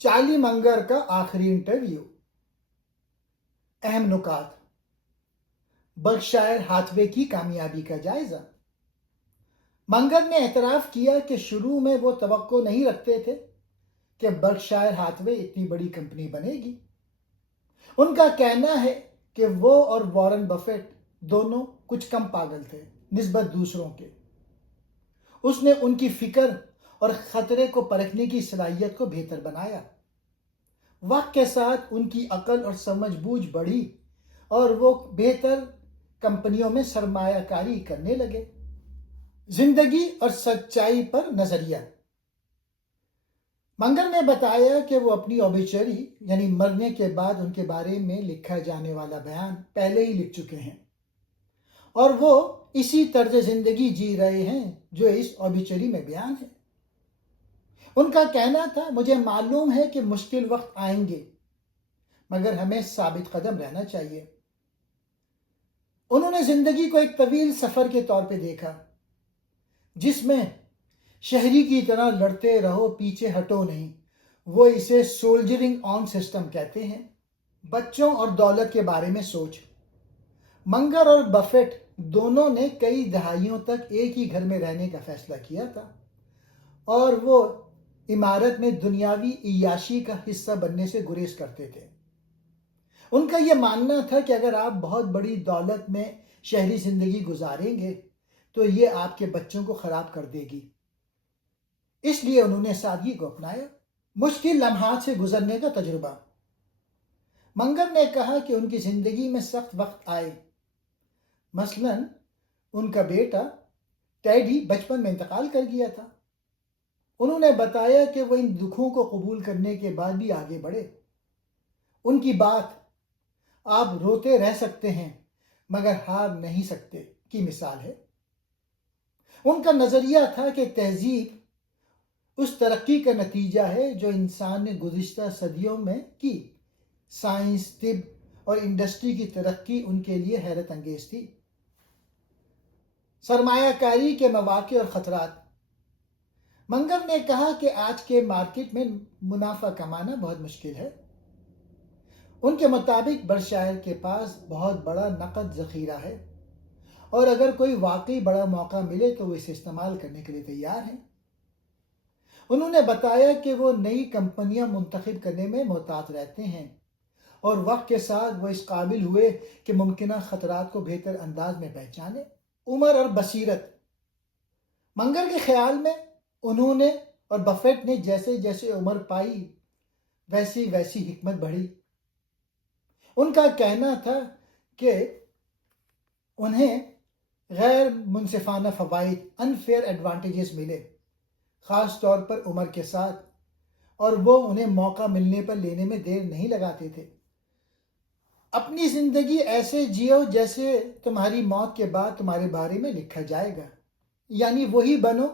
Charlie منگر کا آخری interview. اہم نکات: برکشائر ہاتھوے کی کامیابی کا جائزہ۔ منگر نے اعتراف کیا کہ شروع میں وہ توقع نہیں رکھتے تھے کہ برکشائر ہاتھوے اتنی بڑی کمپنی بنے گی۔ ان کا کہنا ہے کہ وہ اور وارن بفیٹ دونوں کچھ کم پاگل تھے نسبت دوسروں کے۔ اس نے ان کی فکر اور خطرے کو پرکھنے کی صلاحیت کو بہتر بنایا۔ وقت کے ساتھ ان کی عقل اور سمجھ بوجھ بڑھی اور وہ بہتر کمپنیوں میں سرمایہ کاری کرنے لگے۔ زندگی اور سچائی پر نظریہ۔ منگر نے بتایا کہ وہ اپنی اوبیچری یعنی مرنے کے بعد ان کے بارے میں لکھا جانے والا بیان پہلے ہی لکھ چکے ہیں اور وہ اسی طرز زندگی جی رہے ہیں جو اس اوبیچری میں بیان ہے۔ ان کا کہنا تھا، مجھے معلوم ہے کہ مشکل وقت آئیں گے مگر ہمیں ثابت قدم رہنا چاہیے۔ انہوں نے زندگی کو ایک طویل سفر کے طور پہ دیکھا جس میں شہری کی طرح لڑتے رہو پیچھے ہٹو نہیں، وہ اسے سولجرنگ آن سسٹم کہتے ہیں۔ بچوں اور دولت کے بارے میں سوچ۔ منگر اور بفیٹ دونوں نے کئی دہائیوں تک ایک ہی گھر میں رہنے کا فیصلہ کیا تھا اور وہ عمارت میں دنیاوی عیاشی کا حصہ بننے سے گریز کرتے تھے۔ ان کا یہ ماننا تھا کہ اگر آپ بہت بڑی دولت میں شہری زندگی گزاریں گے تو یہ آپ کے بچوں کو خراب کر دے گی، اس لیے انہوں نے سادگی کو اپنایا۔ مشکل لمحات سے گزرنے کا تجربہ۔ منگر نے کہا کہ ان کی زندگی میں سخت وقت آئے، مثلاً ان کا بیٹا ٹیڈی بچپن میں انتقال کر گیا تھا۔ انہوں نے بتایا کہ وہ ان دکھوں کو قبول کرنے کے بعد بھی آگے بڑھے۔ ان کی بات آپ روتے رہ سکتے ہیں مگر ہار نہیں سکتے کی مثال ہے۔ ان کا نظریہ تھا کہ تہذیب اس ترقی کا نتیجہ ہے جو انسان نے گزشتہ صدیوں میں کی۔ سائنس، طب اور انڈسٹری کی ترقی ان کے لیے حیرت انگیز تھی۔ سرمایہ کاری کے مواقع اور خطرات۔ منگر نے کہا کہ آج کے مارکیٹ میں منافع کمانا بہت مشکل ہے۔ ان کے مطابق برکشائر کے پاس بہت بڑا نقد ذخیرہ ہے اور اگر کوئی واقعی بڑا موقع ملے تو وہ اسے استعمال کرنے کے لیے تیار ہیں۔ انہوں نے بتایا کہ وہ نئی کمپنیاں منتخب کرنے میں محتاط رہتے ہیں اور وقت کے ساتھ وہ اس قابل ہوئے کہ ممکنہ خطرات کو بہتر انداز میں پہچانے۔ عمر اور بصیرت۔ منگر کے خیال میں انہوں نے اور بفیٹ نے جیسے جیسے عمر پائی ویسی ویسی حکمت بڑھی۔ ان کا کہنا تھا کہ انہیں غیر منصفانہ فوائد انفیئر ایڈوانٹیجز ملے، خاص طور پر عمر کے ساتھ، اور وہ انہیں موقع ملنے پر لینے میں دیر نہیں لگاتے تھے۔ اپنی زندگی ایسے جیو جیسے تمہاری موت کے بعد تمہارے بارے میں لکھا جائے گا، یعنی وہی بنو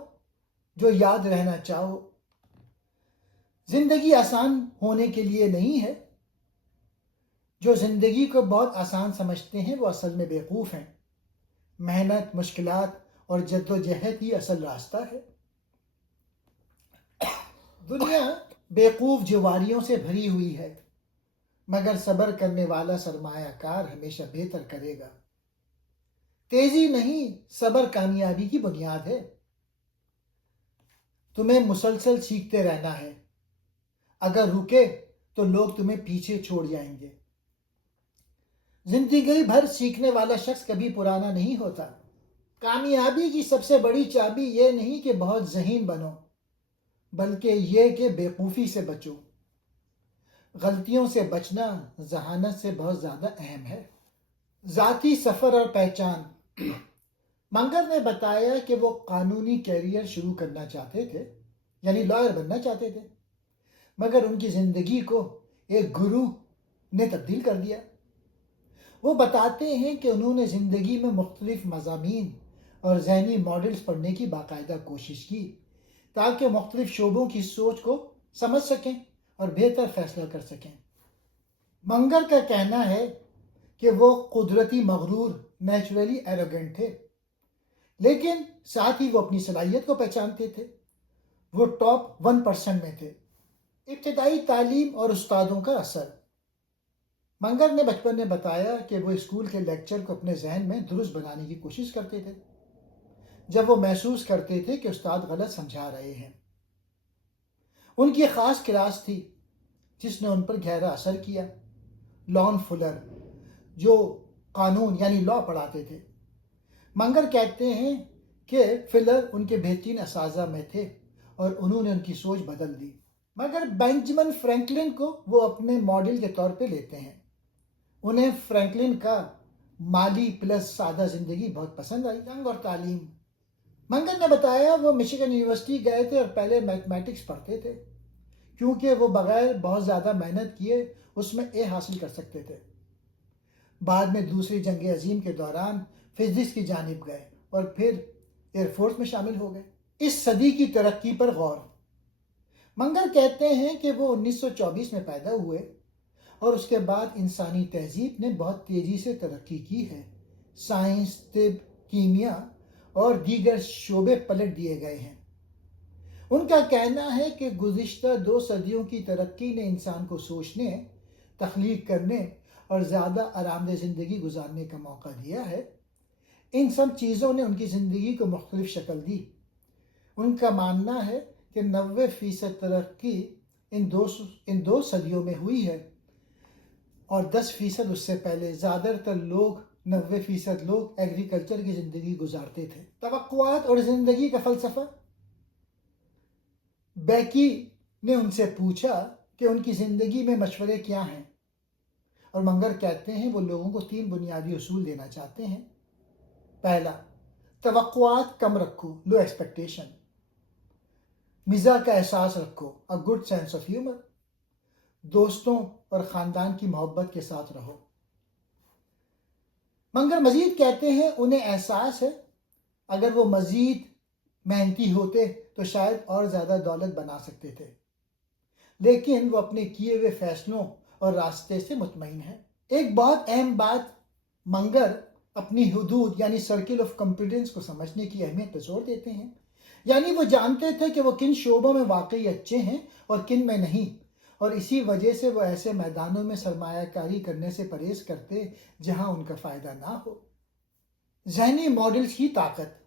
جو یاد رہنا چاہو۔ زندگی آسان ہونے کے لیے نہیں ہے۔ جو زندگی کو بہت آسان سمجھتے ہیں وہ اصل میں بیوقوف ہیں۔ محنت، مشکلات اور جدوجہد ہی اصل راستہ ہے۔ دنیا بیوقوف جواریوں سے بھری ہوئی ہے مگر صبر کرنے والا سرمایہ کار ہمیشہ بہتر کرے گا۔ تیزی نہیں، صبر کامیابی کی بنیاد ہے۔ تمہیں مسلسل سیکھتے رہنا ہے، اگر رکے تو لوگ تمہیں پیچھے چھوڑ جائیں گے۔ زندگی بھر سیکھنے والا شخص کبھی پرانا نہیں ہوتا۔ کامیابی کی سب سے بڑی چابی یہ نہیں کہ بہت ذہین بنو، بلکہ یہ کہ بیوقوفی سے بچو۔ غلطیوں سے بچنا ذہانت سے بہت زیادہ اہم ہے۔ ذاتی سفر اور پہچان۔ منگر نے بتایا کہ وہ قانونی کیریئر شروع کرنا چاہتے تھے، یعنی لائر بننا چاہتے تھے، مگر ان کی زندگی کو ایک گرو نے تبدیل کر دیا۔ وہ بتاتے ہیں کہ انہوں نے زندگی میں مختلف مضامین اور ذہنی ماڈلز پڑھنے کی باقاعدہ کوشش کی تاکہ مختلف شعبوں کی سوچ کو سمجھ سکیں اور بہتر فیصلہ کر سکیں۔ منگر کا کہنا ہے کہ وہ قدرتی مغرور، نیچرلی ایروگنٹ تھے، لیکن ساتھ ہی وہ اپنی صلاحیت کو پہچانتے تھے۔ وہ ٹاپ 1% میں تھے۔ ابتدائی تعلیم اور استادوں کا اثر۔ منگر نے بچپن میں بتایا کہ وہ اسکول کے لیکچر کو اپنے ذہن میں درست بنانے کی کوشش کرتے تھے جب وہ محسوس کرتے تھے کہ استاد غلط سمجھا رہے ہیں۔ ان کی خاص کلاس تھی جس نے ان پر گہرا اثر کیا، لان فلر، جو قانون یعنی لا پڑھاتے تھے۔ منگر کہتے ہیں کہ فلر ان کے بہترین اساتذہ میں تھے اور انہوں نے ان کی سوچ بدل دی۔ مگر بینجامن فرینکلن کو وہ اپنے ماڈل کے طور پہ لیتے ہیں۔ انہیں فرینکلن کا مالی پلس سادہ زندگی بہت پسند آئی، جنگ اور تعلیم۔ منگر نے بتایا وہ مشیگن یونیورسٹی گئے تھے اور پہلے میتھمیٹکس پڑھتے تھے کیونکہ وہ بغیر بہت زیادہ محنت کیے اس میں اے حاصل کر سکتے تھے۔ بعد میں دوسری جنگ عظیم کے دوران فزکس کی جانب گئے اور پھر ایئر فورس میں شامل ہو گئے۔ اس صدی کی ترقی پر غور۔ منگر کہتے ہیں کہ وہ 1924 میں پیدا ہوئے اور اس کے بعد انسانی تہذیب نے بہت تیزی سے ترقی کی ہے۔ سائنس، طب، کیمیا اور دیگر شعبے پلٹ دیے گئے ہیں۔ ان کا کہنا ہے کہ گزشتہ 2 صدیوں کی ترقی نے انسان کو سوچنے، تخلیق کرنے اور زیادہ آرام دہ زندگی گزارنے کا موقع دیا ہے۔ ان سب چیزوں نے ان کی زندگی کو مختلف شکل دی۔ ان کا ماننا ہے کہ 90% ترقی ان دو صدیوں میں ہوئی ہے اور 10% اس سے پہلے زیادہ تر لوگ 90% لوگ ایگریکلچر کی زندگی گزارتے تھے۔ توقعات اور زندگی کا فلسفہ۔ بیکی نے ان سے پوچھا کہ ان کی زندگی میں مشورے کیا ہیں، اور منگر کہتے ہیں وہ لوگوں کو 3 بنیادی اصول دینا چاہتے ہیں۔ پہلا، توقعات کم رکھو، لو ایکسپیکٹیشن۔ مزاح کا احساس رکھو، a good sense of humour. دوستوں اور خاندان کی محبت کے ساتھ رہو۔ منگر مزید کہتے ہیں انہیں احساس ہے اگر وہ مزید محنتی ہوتے تو شاید اور زیادہ دولت بنا سکتے تھے، لیکن وہ اپنے کیے ہوئے فیصلوں اور راستے سے مطمئن ہیں۔ ایک بہت اہم بات، منگر اپنی حدود یعنی سرکل آف کمپیٹنس کو سمجھنے کی اہمیت پر زور دیتے ہیں۔ یعنی وہ جانتے تھے کہ وہ کن شعبوں میں واقعی اچھے ہیں اور کن میں نہیں، اور اسی وجہ سے وہ ایسے میدانوں میں سرمایہ کاری کرنے سے پرہیز کرتے جہاں ان کا فائدہ نہ ہو۔ ذہنی ماڈلز کی طاقت۔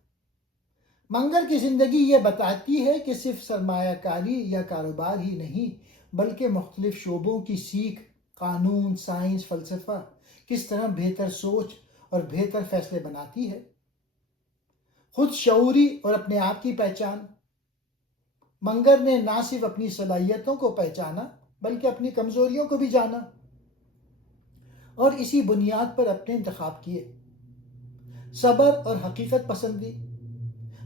منگر کی زندگی یہ بتاتی ہے کہ صرف سرمایہ کاری یا کاروبار ہی نہیں بلکہ مختلف شعبوں کی سیکھ، قانون، سائنس، فلسفہ کس طرح بہتر سوچ اور بہتر فیصلے بناتی ہے۔ خود شعوری اور اپنے آپ کی پہچان۔ منگر نے نہ صرف اپنی صلاحیتوں کو پہچانا بلکہ اپنی کمزوریوں کو بھی جانا اور اسی بنیاد پر اپنے انتخاب کیے۔ صبر اور حقیقت پسندی۔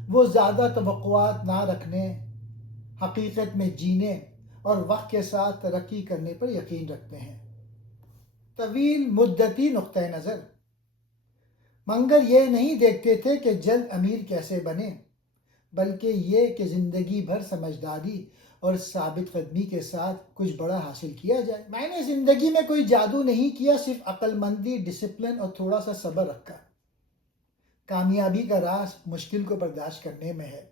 وہ زیادہ توقعات نہ رکھنے، حقیقت میں جینے اور وقت کے ساتھ ترقی کرنے پر یقین رکھتے ہیں۔ طویل مدتی نقطہ نظر۔ منگر یہ نہیں دیکھتے تھے کہ جلد امیر کیسے بنے، بلکہ یہ کہ زندگی بھر سمجھداری اور ثابت قدمی کے ساتھ کچھ بڑا حاصل کیا جائے۔ میں نے زندگی میں کوئی جادو نہیں کیا، صرف عقل مندی، ڈسپلن اور تھوڑا سا صبر رکھا۔ کامیابی کا راز مشکل کو برداشت کرنے میں ہے۔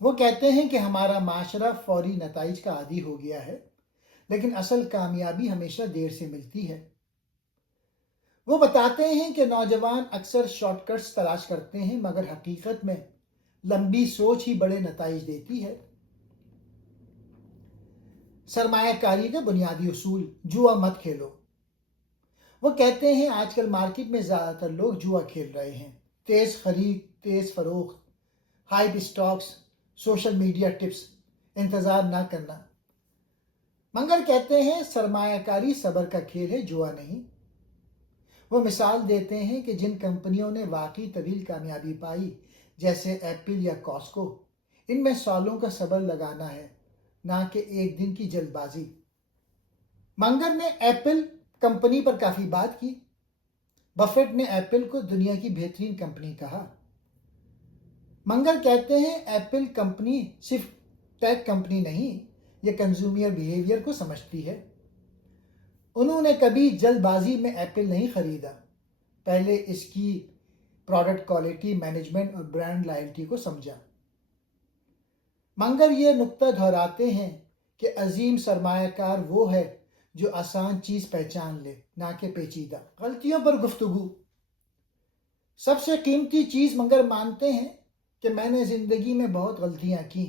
وہ کہتے ہیں کہ ہمارا معاشرہ فوری نتائج کا عادی ہو گیا ہے، لیکن اصل کامیابی ہمیشہ دیر سے ملتی ہے۔ وہ بتاتے ہیں کہ نوجوان اکثر شارٹ کٹس تلاش کرتے ہیں مگر حقیقت میں لمبی سوچ ہی بڑے نتائج دیتی ہے۔ سرمایہ کاری کا بنیادی اصول۔ جوا مت کھیلو۔ وہ کہتے ہیں آج کل مارکیٹ میں زیادہ تر لوگ جوا کھیل رہے ہیں۔ تیز خرید، تیز فروخت، hype stocks, social media tips, انتظار نہ کرنا۔ منگر کہتے ہیں سرمایہ کاری صبر کا کھیل ہے، جوا نہیں۔ وہ مثال دیتے ہیں کہ جن کمپنیوں نے واقعی طویل کامیابی پائی جیسے ایپل یا کاسکو، ان میں سالوں کا صبر لگانا ہے، نہ کہ ایک دن کی جلد بازی۔ منگر نے ایپل کمپنی پر کافی بات کی۔ بفیٹ نے ایپل کو دنیا کی بہترین کمپنی کہا۔ منگر کہتے ہیں ایپل کمپنی صرف ٹیک کمپنی نہیں، یہ کنزیومر بیہیویئر کو سمجھتی ہے۔ انہوں نے کبھی جلد بازی میں ایپل نہیں خریدا، پہلے اس کی پروڈکٹ کوالٹی، مینجمنٹ اور برانڈ لائلٹی کو سمجھا۔ منگر یہ نقطہ دہراتے ہیں کہ عظیم سرمایہ کار وہ ہے جو آسان چیز پہچان لے، نہ کہ پیچیدہ۔ غلطیوں پر گفتگو۔ سب سے قیمتی چیز منگر مانتے ہیں کہ میں نے زندگی میں بہت غلطیاں کی،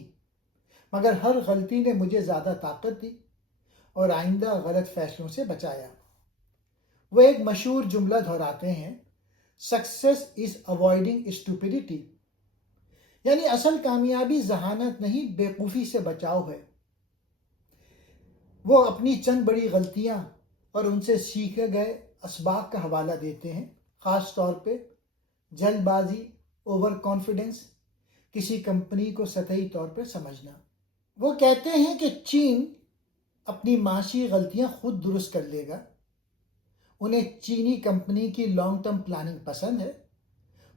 مگر ہر غلطی نے مجھے زیادہ طاقت دی اور آئندہ غلط فیصلوں سے بچایا۔ وہ ایک مشہور جملہ دہراتے ہیں، سکسیس از اوائڈنگ اسٹوپیڈیٹی، یعنی اصل کامیابی ذہانت نہیں بیوقوفی سے بچاؤ ہے۔ وہ اپنی چند بڑی غلطیاں اور ان سے سیکھے گئے اسباق کا حوالہ دیتے ہیں، خاص طور پہ جلد بازی، اوور کانفیڈنس، کسی کمپنی کو سطحی طور پر سمجھنا۔ وہ کہتے ہیں کہ چین اپنی معاشی غلطیاں خود درست کر لے گا۔ انہیں چینی کمپنی کی لانگ ٹرم پلاننگ پسند ہے۔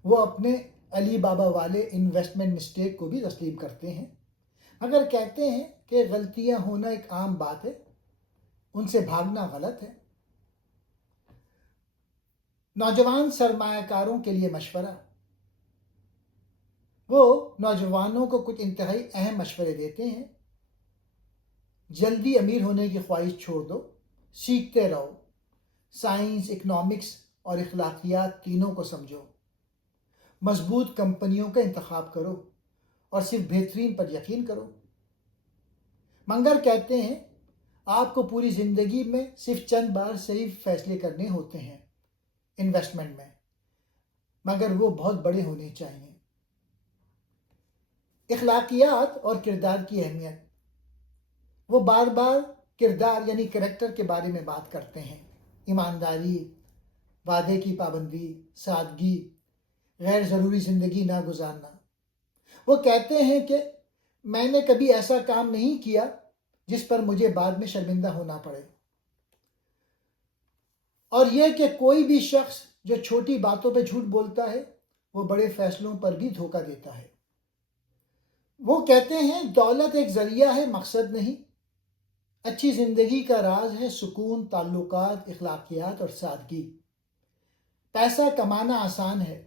وہ اپنے علی بابا والے انویسٹمنٹ مسٹیک کو بھی تسلیم کرتے ہیں، مگر کہتے ہیں کہ غلطیاں ہونا ایک عام بات ہے، ان سے بھاگنا غلط ہے۔ نوجوان سرمایہ کاروں کے لیے مشورہ۔ وہ نوجوانوں کو کچھ انتہائی اہم مشورے دیتے ہیں۔ جلدی امیر ہونے کی خواہش چھوڑ دو، سیکھتے رہو، سائنس، اکنامکس اور اخلاقیات تینوں کو سمجھو، مضبوط کمپنیوں کا انتخاب کرو اور صرف بہترین پر یقین کرو۔ منگر کہتے ہیں آپ کو پوری زندگی میں صرف چند بار صحیح فیصلے کرنے ہوتے ہیں انویسٹمنٹ میں، مگر وہ بہت بڑے ہونے چاہیے۔ اخلاقیات اور کردار کی اہمیت۔ وہ بار بار کردار یعنی کریکٹر کے بارے میں بات کرتے ہیں، ایمانداری، وعدے کی پابندی، سادگی، غیر ضروری زندگی نہ گزارنا۔ وہ کہتے ہیں کہ میں نے کبھی ایسا کام نہیں کیا جس پر مجھے بعد میں شرمندہ ہونا پڑے، اور یہ کہ کوئی بھی شخص جو چھوٹی باتوں پہ جھوٹ بولتا ہے وہ بڑے فیصلوں پر بھی دھوکہ دیتا ہے۔ وہ کہتے ہیں دولت ایک ذریعہ ہے، مقصد نہیں۔ اچھی زندگی کا راز ہے سکون، تعلقات، اخلاقیات اور سادگی۔ پیسہ کمانا آسان ہے،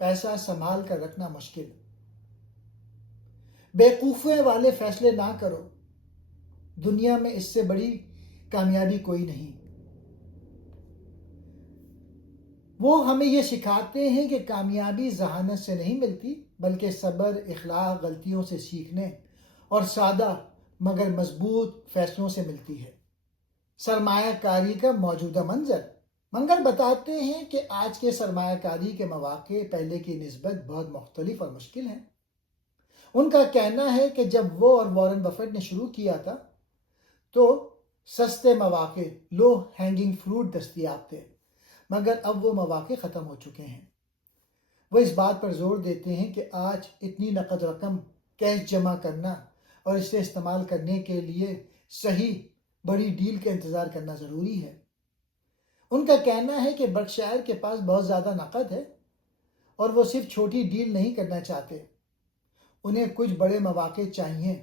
پیسہ سنبھال کر رکھنا مشکل۔ بیوقوفیوں والے فیصلے نہ کرو، دنیا میں اس سے بڑی کامیابی کوئی نہیں۔ وہ ہمیں یہ سکھاتے ہیں کہ کامیابی ذہانت سے نہیں ملتی، بلکہ صبر، اخلاق، غلطیوں سے سیکھنے اور سادہ مگر مضبوط فیصلوں سے ملتی ہے۔ سرمایہ کاری کا موجودہ منظر۔ منگر بتاتے ہیں کہ آج کے سرمایہ کاری کے مواقع پہلے کی نسبت بہت مختلف اور مشکل ہیں۔ ان کا کہنا ہے کہ جب وہ اور وارن بفیٹ نے شروع کیا تھا تو سستے مواقع، لو ہینگنگ فروٹ دستیاب تھے، مگر اب وہ مواقع ختم ہو چکے ہیں۔ وہ اس بات پر زور دیتے ہیں کہ آج اتنی نقد رقم کیش جمع کرنا اور اسے استعمال کرنے کے لیے صحیح بڑی ڈیل کا انتظار کرنا ضروری ہے۔ ان کا کہنا ہے کہ برکشائر کے پاس بہت زیادہ نقد ہے اور وہ صرف چھوٹی ڈیل نہیں کرنا چاہتے، انہیں کچھ بڑے مواقع چاہیے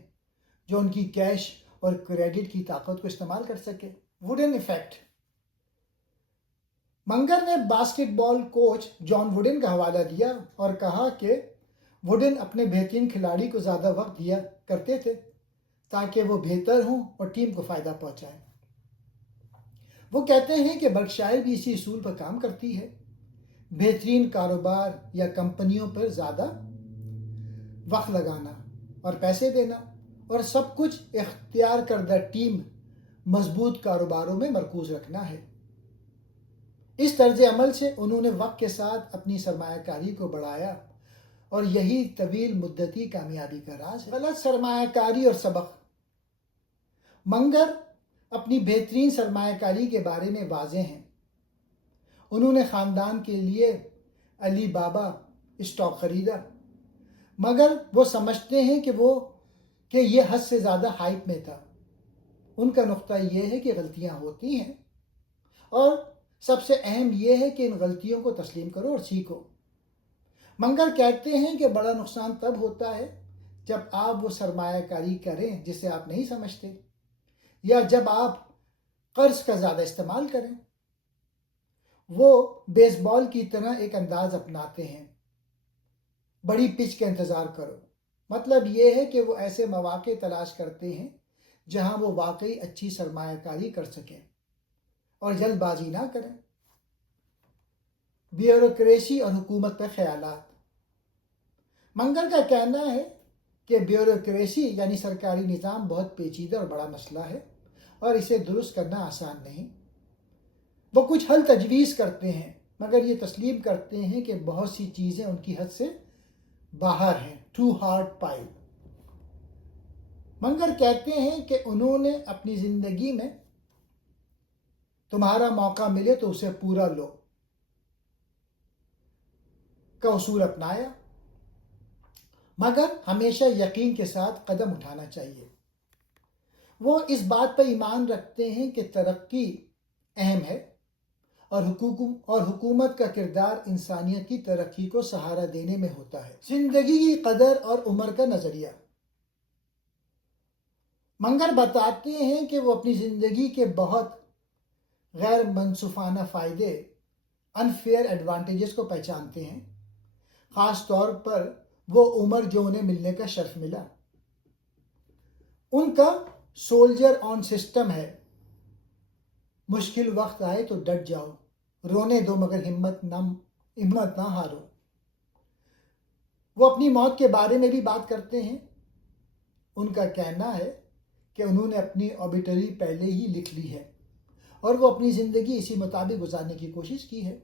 جو ان کی کیش اور کریڈٹ کی طاقت کو استعمال کر سکے۔ Wooden effect. منگر نے basketball coach John Wooden کا حوالہ دیا اور کہا کہ ووڈن اپنے بہترین کھلاڑی کو زیادہ وقت دیا کرتے تھے تاکہ وہ بہتر ہوں اور ٹیم کو فائدہ پہنچائیں۔ وہ کہتے ہیں کہ برکشائر بھی اسی اصول پر کام کرتی ہے، بہترین کاروبار یا کمپنیوں پر زیادہ وقت لگانا اور پیسے دینا، اور سب کچھ اختیار کردہ ٹیم، مضبوط کاروباروں میں مرکوز رکھنا ہے۔ اس طرز عمل سے انہوں نے وقت کے ساتھ اپنی سرمایہ کاری کو بڑھایا اور یہی طویل مدتی کامیابی کا راز ہے۔ غلط سرمایہ کاری اور سبق۔ منگر اپنی بہترین سرمایہ کاری کے بارے میں واضح ہیں۔ انہوں نے خاندان کے لیے علی بابا اسٹاک خریدا، مگر وہ سمجھتے ہیں کہ یہ حد سے زیادہ ہائپ میں تھا۔ ان کا نقطہ یہ ہے کہ غلطیاں ہوتی ہیں اور سب سے اہم یہ ہے کہ ان غلطیوں کو تسلیم کرو اور سیکھو۔ منگر کہتے ہیں کہ بڑا نقصان تب ہوتا ہے جب آپ وہ سرمایہ کاری کریں جسے آپ نہیں سمجھتے، یا جب آپ قرض کا زیادہ استعمال کریں۔ وہ بیس بال کی طرح ایک انداز اپناتے ہیں، بڑی پچ کا انتظار کرو۔ مطلب یہ ہے کہ وہ ایسے مواقع تلاش کرتے ہیں جہاں وہ واقعی اچھی سرمایہ کاری کر سکیں اور جلد بازی نہ کریں۔ بیوروکریسی اور حکومت پر خیالات۔ منگر کا کہنا ہے کہ بیوروکریسی یعنی سرکاری نظام بہت پیچیدہ اور بڑا مسئلہ ہے اور اسے درست کرنا آسان نہیں۔ وہ کچھ حل تجویز کرتے ہیں مگر یہ تسلیم کرتے ہیں کہ بہت سی چیزیں ان کی حد سے باہر ہیں، ٹو ہارڈ پائل۔ منگر کہتے ہیں کہ انہوں نے اپنی زندگی میں تمہارا موقع ملے تو اسے پورا لو کا اصول اپنایا، مگر ہمیشہ یقین کے ساتھ قدم اٹھانا چاہیے۔ وہ اس بات پر ایمان رکھتے ہیں کہ ترقی اہم ہے اور حکومت کا کردار انسانیت کی ترقی کو سہارا دینے میں ہوتا ہے۔ زندگی کی قدر اور عمر کا نظریہ۔ منگر بتاتے ہیں کہ وہ اپنی زندگی کے بہت غیر منصفانہ فائدے، انفیئر ایڈوانٹیجز کو پہچانتے ہیں، خاص طور پر وہ عمر جو انہیں ملنے کا شرف ملا۔ ان کا سولجر آن سسٹم ہے، مشکل وقت آئے تو ڈٹ جاؤ، رونے دو مگر ہمت نہ ہارو۔ وہ اپنی موت کے بارے میں بھی بات کرتے ہیں۔ ان کا کہنا ہے کہ انہوں نے اپنی اوبیٹری پہلے ہی لکھ لی ہے اور وہ اپنی زندگی اسی مطابق گزارنے کی کوشش کی ہے۔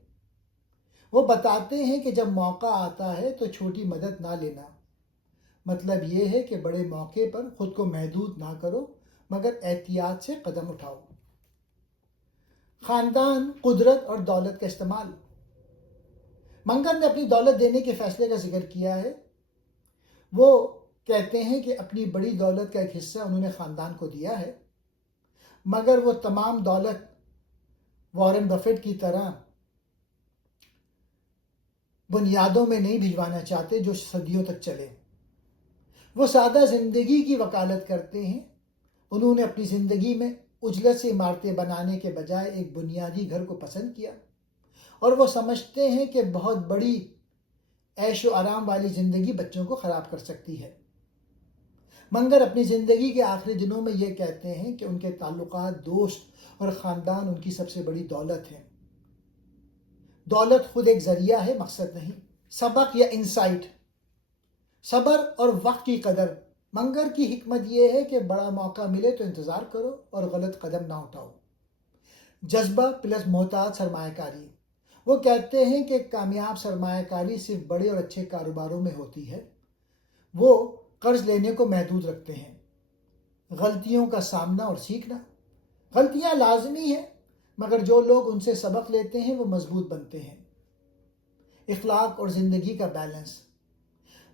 وہ بتاتے ہیں کہ جب موقع آتا ہے تو چھوٹی مدد نہ لینا، مطلب یہ ہے کہ بڑے موقع پر خود کو محدود نہ کرو مگر احتیاط سے قدم اٹھاؤ۔ خاندان، قدرت اور دولت کا استعمال۔ منگر نے اپنی دولت دینے کے فیصلے کا ذکر کیا ہے۔ وہ کہتے ہیں کہ اپنی بڑی دولت کا ایک حصہ انہوں نے خاندان کو دیا ہے، مگر وہ تمام دولت وارن بفیٹ کی طرح بنیادوں میں نہیں بھجوانا چاہتے جو صدیوں تک چلے۔ وہ سادہ زندگی کی وکالت کرتے ہیں۔ انہوں نے اپنی زندگی میں اجلت سے عمارتیں بنانے کے بجائے ایک بنیادی گھر کو پسند کیا اور وہ سمجھتے ہیں کہ بہت بڑی عیش و آرام والی زندگی بچوں کو خراب کر سکتی ہے۔ منگر اپنی زندگی کے آخری دنوں میں یہ کہتے ہیں کہ ان کے تعلقات، دوست اور خاندان ان کی سب سے بڑی دولت ہیں۔ دولت خود ایک ذریعہ ہے، مقصد نہیں۔ سبق یا انسائٹ۔ صبر اور وقت کی قدر۔ منگر کی حکمت یہ ہے کہ بڑا موقع ملے تو انتظار کرو اور غلط قدم نہ اٹھاؤ۔ جذبہ پلس محتاط سرمایہ کاری۔ وہ کہتے ہیں کہ کامیاب سرمایہ کاری صرف بڑے اور اچھے کاروباروں میں ہوتی ہے۔ وہ قرض لینے کو محدود رکھتے ہیں۔ غلطیوں کا سامنا اور سیکھنا۔ غلطیاں لازمی ہیں مگر جو لوگ ان سے سبق لیتے ہیں وہ مضبوط بنتے ہیں۔ اخلاق اور زندگی کا بیلنس۔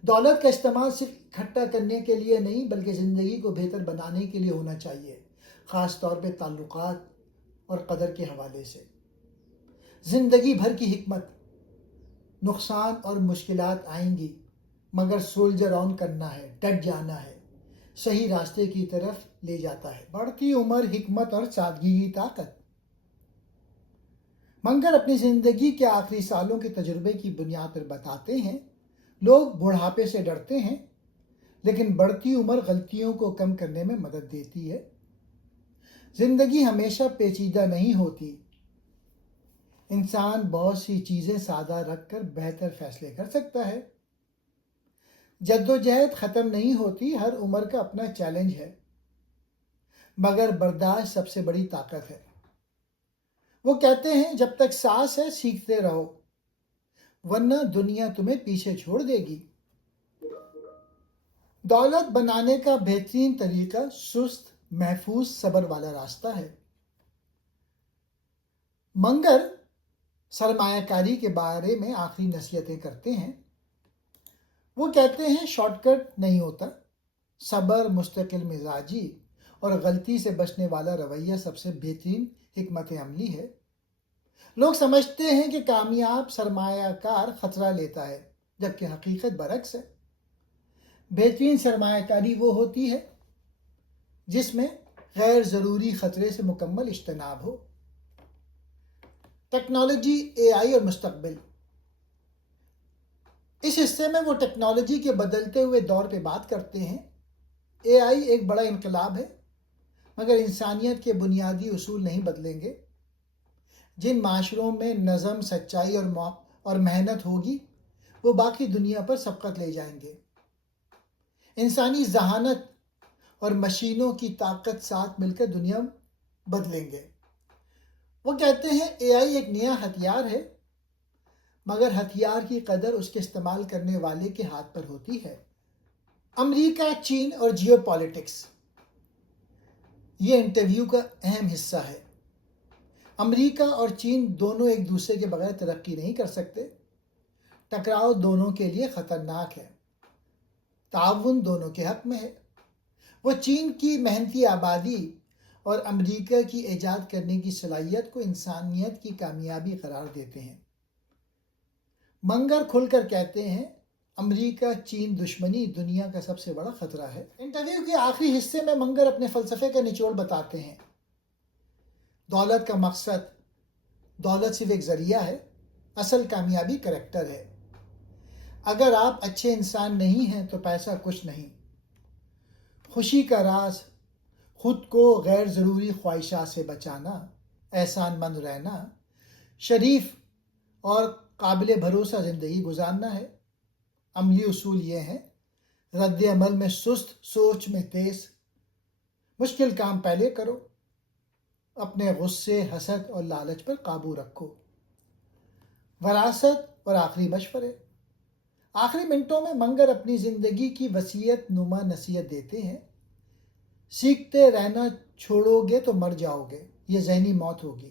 دولت کا استعمال صرف اکٹھا کرنے کے لیے نہیں بلکہ زندگی کو بہتر بنانے کے لیے ہونا چاہیے، خاص طور پہ تعلقات اور قدر کے حوالے سے۔ زندگی بھر کی حکمت۔ نقصان اور مشکلات آئیں گی مگر سولجر آن کرنا ہے، ڈٹ جانا ہے، صحیح راستے کی طرف لے جاتا ہے۔ بڑھتی عمر، حکمت اور سادگی کی طاقت۔ منگر اپنی زندگی کے آخری سالوں کے تجربے کی بنیاد پر بتاتے ہیں، لوگ بڑھاپے سے ڈرتے ہیں لیکن بڑھتی عمر غلطیوں کو کم کرنے میں مدد دیتی ہے۔ زندگی ہمیشہ پیچیدہ نہیں ہوتی۔ انسان بہت سی چیزیں سادہ رکھ کر بہتر فیصلے کر سکتا ہے۔ جدوجہد ختم نہیں ہوتی، ہر عمر کا اپنا چیلنج ہے، مگر برداشت سب سے بڑی طاقت ہے۔ وہ کہتے ہیں جب تک سانس ہے سیکھتے رہو ورنہ دنیا تمہیں پیچھے چھوڑ دے گی۔ دولت بنانے کا بہترین طریقہ سست، محفوظ، صبر والا راستہ ہے۔ منگر سرمایہ کاری کے بارے میں آخری نصیحتیں کرتے ہیں۔ وہ کہتے ہیں شارٹ کٹ نہیں ہوتا، صبر، مستقل مزاجی اور غلطی سے بچنے والا رویہ سب سے بہترین حکمت عملی ہے۔ لوگ سمجھتے ہیں کہ کامیاب سرمایہ کار خطرہ لیتا ہے جبکہ حقیقت برعکس ہے۔ بہترین سرمایہ کاری وہ ہوتی ہے جس میں غیر ضروری خطرے سے مکمل اجتناب ہو۔ ٹیکنالوجی، اے آئی اور مستقبل۔ اس حصے میں وہ ٹیکنالوجی کے بدلتے ہوئے دور پہ بات کرتے ہیں۔ اے آئی ایک بڑا انقلاب ہے مگر انسانیت کے بنیادی اصول نہیں بدلیں گے. جن معاشروں میں نظم، سچائی اور محنت ہوگی وہ باقی دنیا پر سبقت لے جائیں گے. انسانی ذہانت اور مشینوں کی طاقت ساتھ مل کر دنیا بدلیں گے. وہ کہتے ہیں اے آئی ایک نیا ہتھیار ہے مگر ہتھیار کی قدر اس کے استعمال کرنے والے کے ہاتھ پر ہوتی ہے. امریکہ، چین اور جیو پالیٹکس یہ انٹرویو کا اہم حصہ ہے. امریکہ اور چین دونوں ایک دوسرے کے بغیر ترقی نہیں کر سکتے. ٹکراؤ دونوں کے لیے خطرناک ہے. تعاون دونوں کے حق میں ہے. وہ چین کی محنتی آبادی اور امریکہ کی ایجاد کرنے کی صلاحیت کو انسانیت کی کامیابی قرار دیتے ہیں. منگر کھل کر کہتے ہیں امریکہ چین دشمنی دنیا کا سب سے بڑا خطرہ ہے. انٹرویو کے آخری حصے میں منگر اپنے فلسفے کا نچوڑ بتاتے ہیں. دولت کا مقصد، دولت صرف ایک ذریعہ ہے، اصل کامیابی کریکٹر ہے. اگر آپ اچھے انسان نہیں ہیں تو پیسہ کچھ نہیں. خوشی کا راز خود کو غیر ضروری خواہشات سے بچانا، احسان مند رہنا، شریف اور قابل بھروسہ زندگی گزارنا ہے. عملی اصول یہ ہیں: رد عمل میں سست، سوچ میں تیز، مشکل کام پہلے کرو، اپنے غصے، حسد اور لالچ پر قابو رکھو. وراثت اور آخری مشورے. آخری منٹوں میں منگر اپنی زندگی کی وصیت نما نصیحت دیتے ہیں. سیکھتے رہنا چھوڑو گے تو مر جاؤ گے، یہ ذہنی موت ہوگی.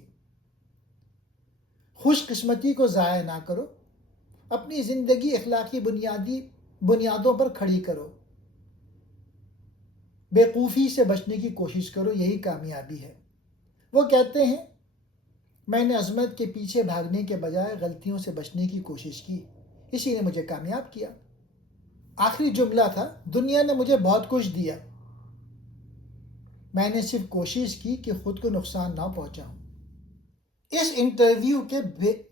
خوش قسمتی کو ضائع نہ کرو، اپنی زندگی اخلاقی بنیادوں پر کھڑی کرو. بیوقوفی سے بچنے کی کوشش کرو، یہی کامیابی ہے. وہ کہتے ہیں میں نے عظمت کے پیچھے بھاگنے کے بجائے غلطیوں سے بچنے کی کوشش کی، اسی نے مجھے کامیاب کیا. آخری جملہ تھا، دنیا نے مجھے بہت کچھ دیا، میں نے صرف کوشش کی کہ خود کو نقصان نہ پہنچاؤں. اس انٹرویو کے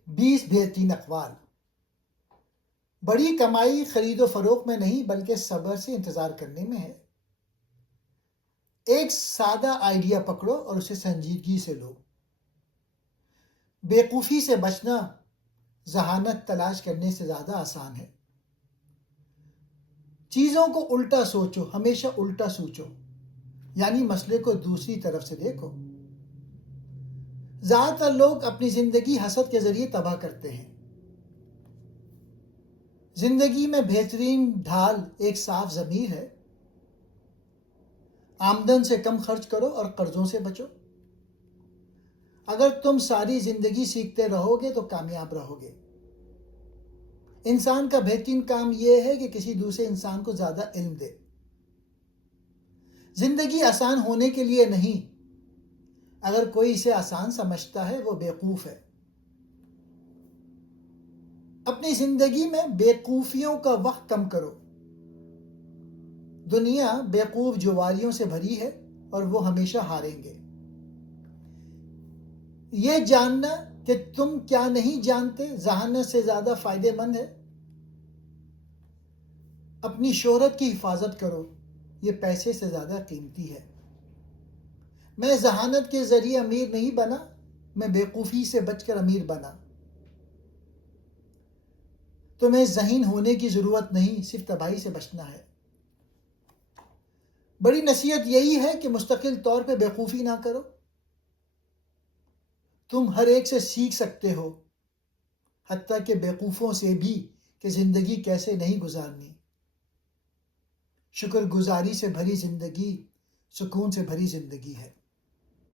20 بہترین اقوال. بڑی کمائی خرید و فروخت میں نہیں بلکہ صبر سے انتظار کرنے میں ہے. ایک سادہ آئیڈیا پکڑو اور اسے سنجیدگی سے لو. بیوقوفی سے بچنا ذہانت تلاش کرنے سے زیادہ آسان ہے. چیزوں کو الٹا سوچو، ہمیشہ الٹا سوچو، یعنی مسئلے کو دوسری طرف سے دیکھو. زیادہ تر لوگ اپنی زندگی حسد کے ذریعے تباہ کرتے ہیں. زندگی میں بہترین ڈھال ایک صاف ضمیر ہے. آمدن سے کم خرچ کرو اور قرضوں سے بچو. اگر تم ساری زندگی سیکھتے رہو گے تو کامیاب رہو گے. انسان کا بہترین کام یہ ہے کہ کسی دوسرے انسان کو زیادہ علم دے. زندگی آسان ہونے کے لیے نہیں، اگر کوئی اسے آسان سمجھتا ہے وہ بیوقوف ہے. اپنی زندگی میں بیوقوفیوں کا وقت کم کرو. دنیا بیوقوف جواریوں سے بھری ہے اور وہ ہمیشہ ہاریں گے. یہ جاننا کہ تم کیا نہیں جانتے ذہانت سے زیادہ فائدہ مند ہے. اپنی شہرت کی حفاظت کرو، یہ پیسے سے زیادہ قیمتی ہے. میں ذہانت کے ذریعے امیر نہیں بنا، میں بیوقوفی سے بچ کر امیر بنا. تمہیں ذہین ہونے کی ضرورت نہیں، صرف تباہی سے بچنا ہے. بڑی نصیحت یہی ہے کہ مستقل طور پہ بیوقوفی نہ کرو. تم ہر ایک سے سیکھ سکتے ہو، حتیٰ کہ بیوقوفوں سے بھی، کہ زندگی کیسے نہیں گزارنی. شکر گزاری سے بھری زندگی سکون سے بھری زندگی ہے.